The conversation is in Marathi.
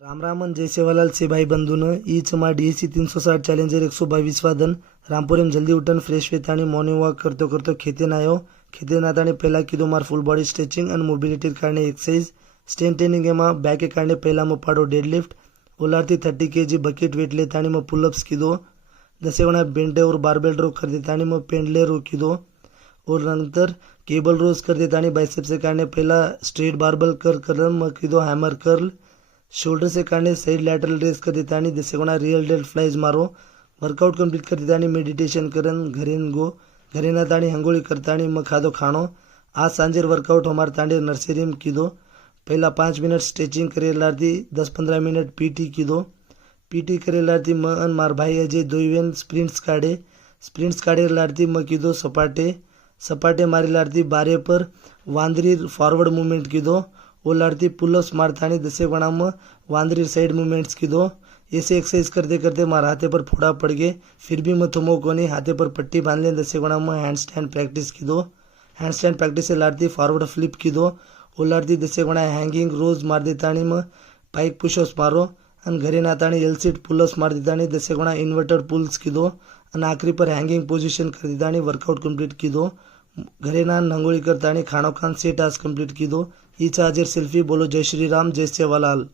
राम रामन जय सेवालाल से भाई बंधुन ईच मा डीएसी 360 चैलेंजर 122 वादन रामपुरम जल्दी उठन फ्रेश वेतानी मॉर्निंग वॉक करतो करतो खेते नायो खेते नाताने पहला कीधो मार फूल बॉडी स्ट्रेचिंग અને મોબિલિટી કારણે એક્સરસાઇઝ સ્ટ્રેન્થ ટ્રેનિંગ એમાં બેક કારણે પહેલામાં પાડો डेडलिफ्ट ओलारती 30 kg बकेट वेट लेतानी में पुलअप्स कीधो 10 गणा बेंटे और बारबेल रो कर देतानी में पेंडले रो कीधो और नंतर केबल रोज कर देतानी बाइसेप्स से कारणे पहला स्ट्रेट बारबेल कर में कीधो हैमर कर्ल शोल्डर से कारणे साइड लैटरल रेस कर देतानी 10 गणा रियल डेड फ्लाइज मारो वर्कआउट कंप्लीट कर देतानी मेडिटेशन करन घरे ना ताणी हंगोळी करतानी में खाधो खाणो आज सांजेर वर्कआउट हमार तांडे नर्सरी में कीधो पहला 5 मिनट स्ट्रेचिंग करेलारती 10-15 मिनट पीटी कीधो पीटी करेलारती म अन मार भाई अजय दोईवेन स्प्रिंट्स काढेलारती म कीधो सपाटे मारेलारती बारे पर वांदरी फॉरवर्ड मूवमेंट कीधो ओलारती पुलअप्स मारतानी 10 गणा में वांदरी साइड मूवमेंट्स कीधो ऐसे एक्सरसाइज करते करते मार हाथे पर फोड़ा पड़ गए फिर भी मैं थमो को नहीं हाथे पर पट्टी बांध ले 10 गणा में हैंड स्टैंड प्रैक्टिस कीधो हैंड स्टैंड प्रैक्टिस से लारती फॉरवर्ड फ्लिप कीधो ओलारती 10 गणा हैंगिंग रोज मार देतानी में पाइक पुशअप्स मारो अन घरे नातानी एल सीट पुलअप्स मार देतानी 10 गणा इन्वर्टेड पुल्स कीधो अन आखरी पर हैंगिंग पोजिशन कर देतानी वर्कआउट कंप्लीट कीधो घरे ना नंगोळी करतानी खाणो खान से टास्क कंप्लीट कीधो ई चार्जर सेल्फी बोलो जय श्री राम जय सेवालाल।